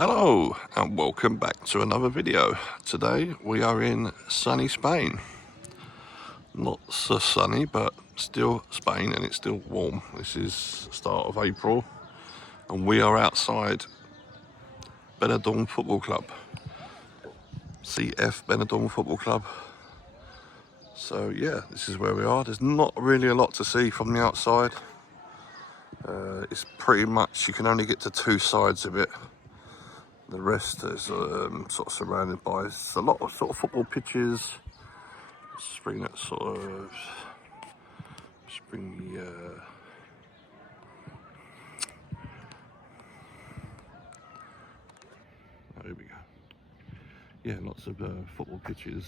Hello and welcome back to another video. Today we are in sunny Spain. Not so sunny, but still Spain, and it's still warm. This is the start of April and we are outside Benidorm Football Club. CF Benidorm Football Club. So yeah, this is where we are. There's not really a lot to see from the outside. It's pretty much, you can only get to two sides of it. The rest is sort of surrounded by a lot of sort of football pitches. Let's bring that sort of, let's bring the, oh, here we go. Yeah, lots of football pitches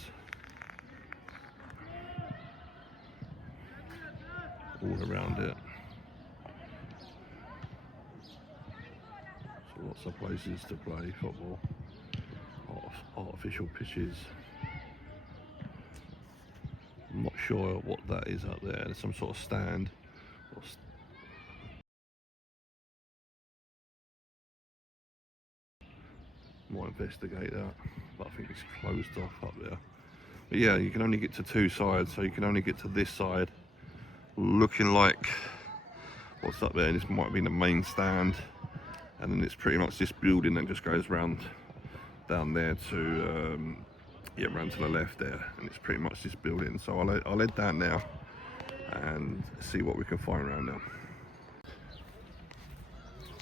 all around it. So lots of places to play football. Artificial pitches. I'm not sure what that is up there. There's some sort of stand. Might investigate that, but I think it's closed off up there. But yeah, you can only get to two sides, so you can only get to this side, looking like what's up there. This might be the main stand, and then it's pretty much this building that just goes round down there to yeah, round to the left there, and it's pretty much this building. So I'll head down now and see what we can find around there.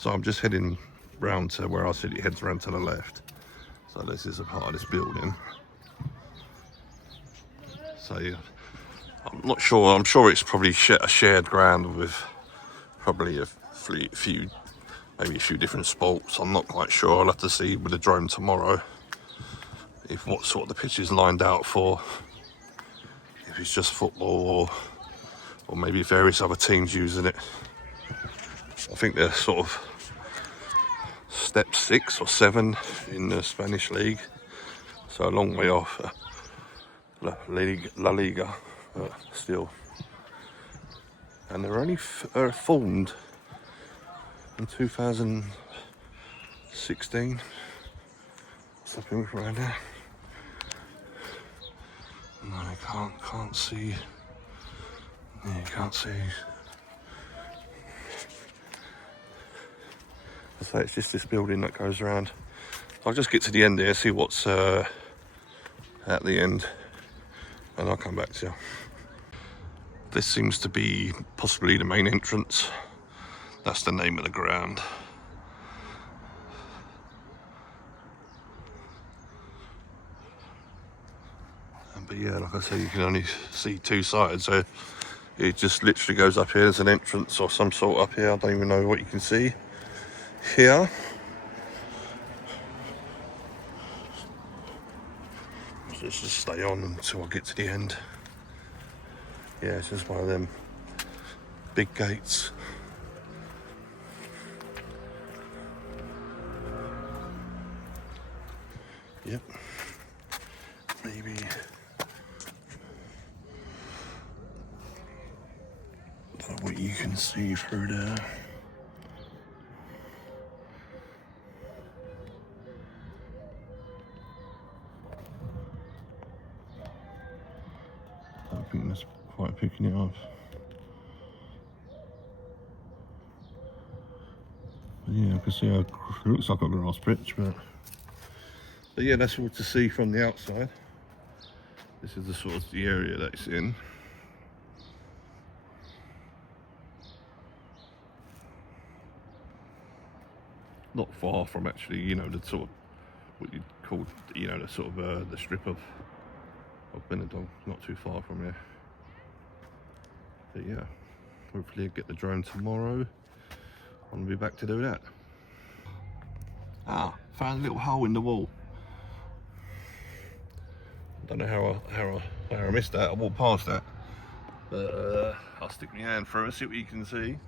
So I'm just heading round to where I said it heads round to the left. So this is a part of this building. So yeah, I'm not sure. I'm sure it's probably a shared ground with probably a few, maybe a few different sports. I'm not quite sure. I'll have to see with the drone tomorrow if what sort of the pitch is lined out for. If it's just football or maybe various other teams using it. I think they're sort of step 6 or 7 in the Spanish league, so a long way off La Liga, but still. And they're only formed in 2016, something around there. No, I can't see. Yeah, you can't see. So it's just this building that goes around. I'll just get to the end there, see what's at the end, and I'll come back to you. This seems to be possibly the main entrance. That's the name of the ground. But yeah, like I say, you can only see two sides, so it just literally goes up here. There's an entrance or some sort up here. I don't even know what you can see here. So let's just stay on until I get to the end. Yeah, it's just one of them big gates. Yep. Maybe. Don't know what you can see through there. I think that's quite picking it up. But yeah, I can see it looks like a grass pitch, but yeah, that's all to see from the outside. This is the sort of the area that it's in. Not far from actually, you know, the sort of what you'd call, you know, the sort of the strip of Benidorm. Not too far from here. But yeah, hopefully I'll get the drone tomorrow. I'll be back to do that. Ah, found a little hole in the wall. Don't know how I missed that. I walked past that, but I'll stick my hand through and see what you can see.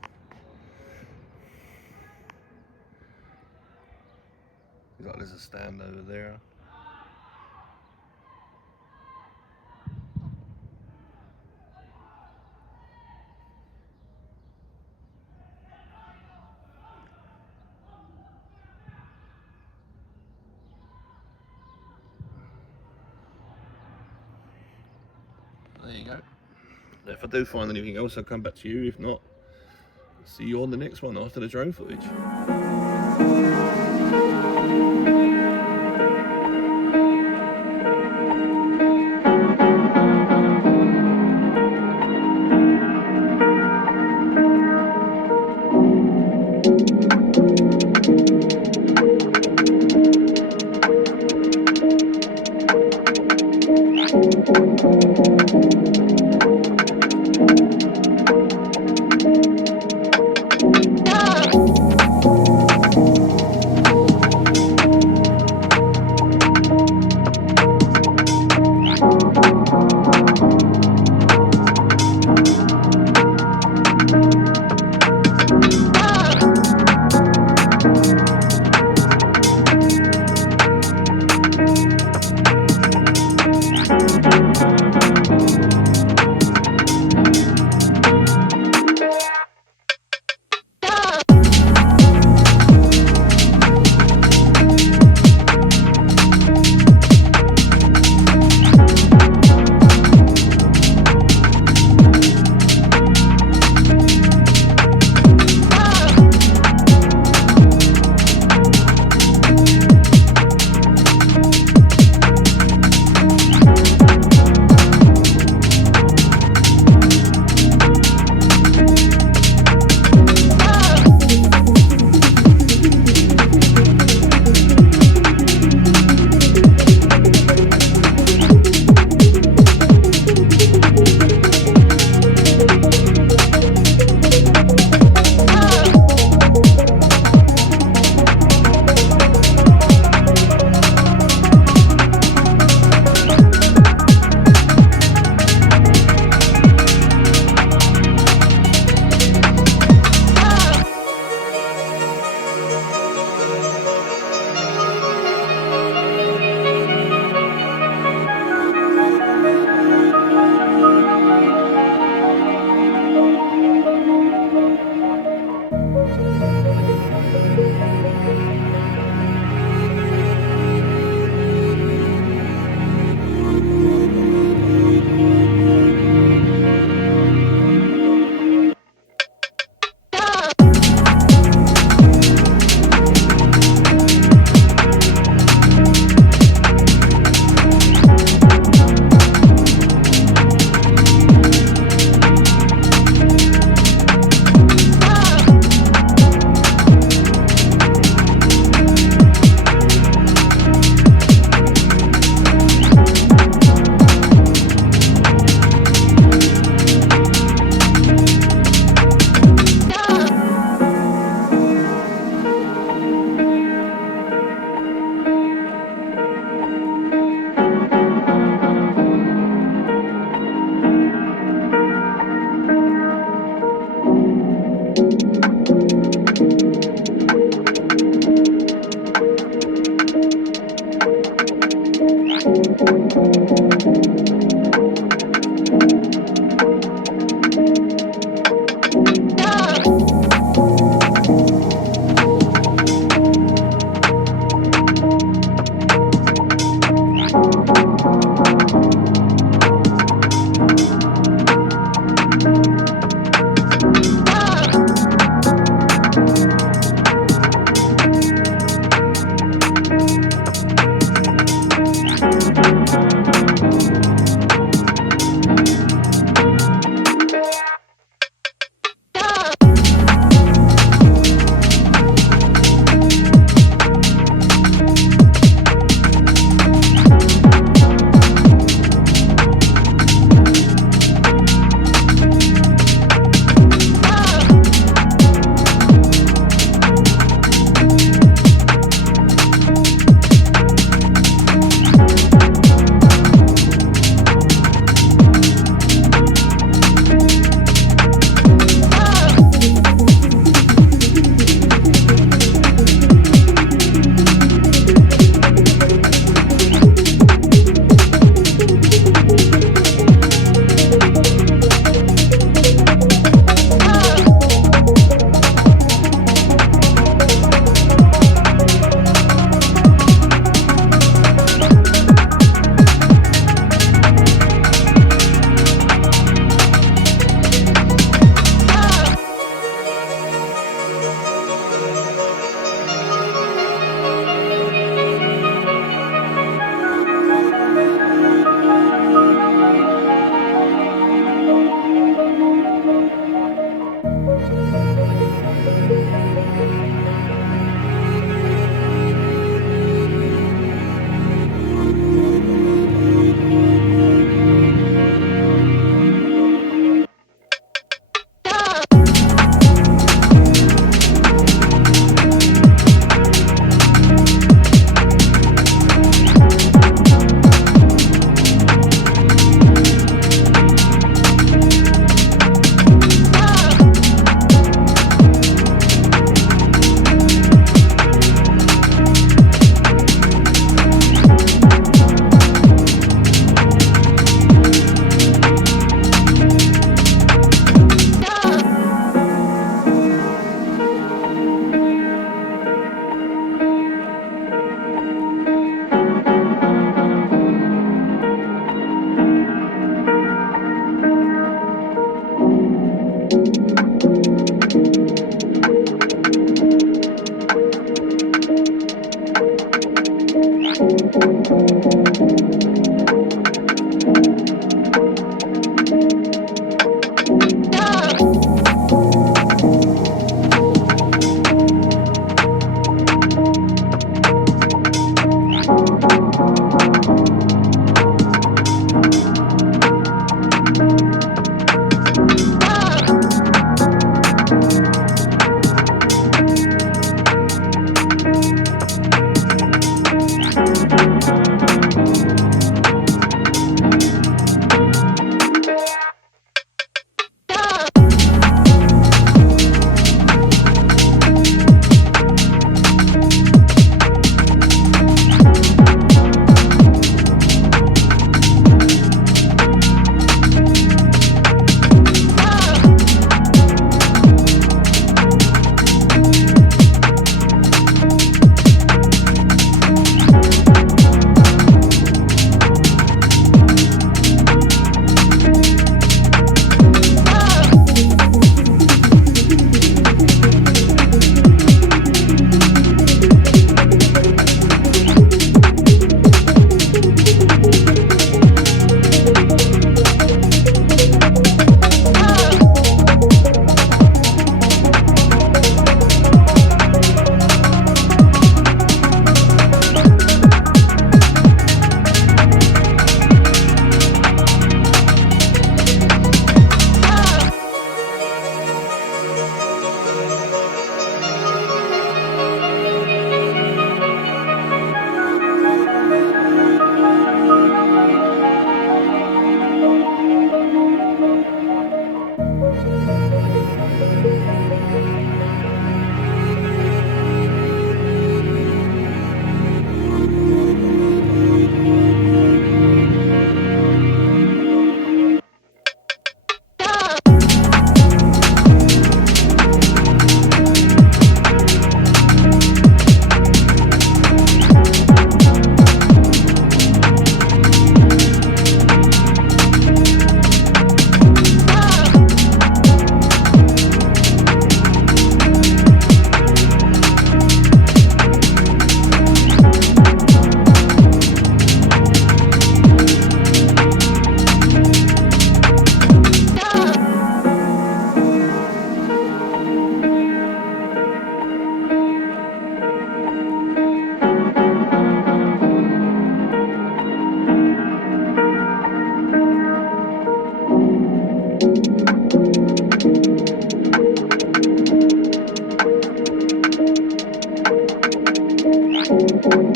Looks like there's a stand over there. there you go. If I do find anything else, I'll come back to you. If not, see you on the next one after the drone footage.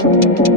much.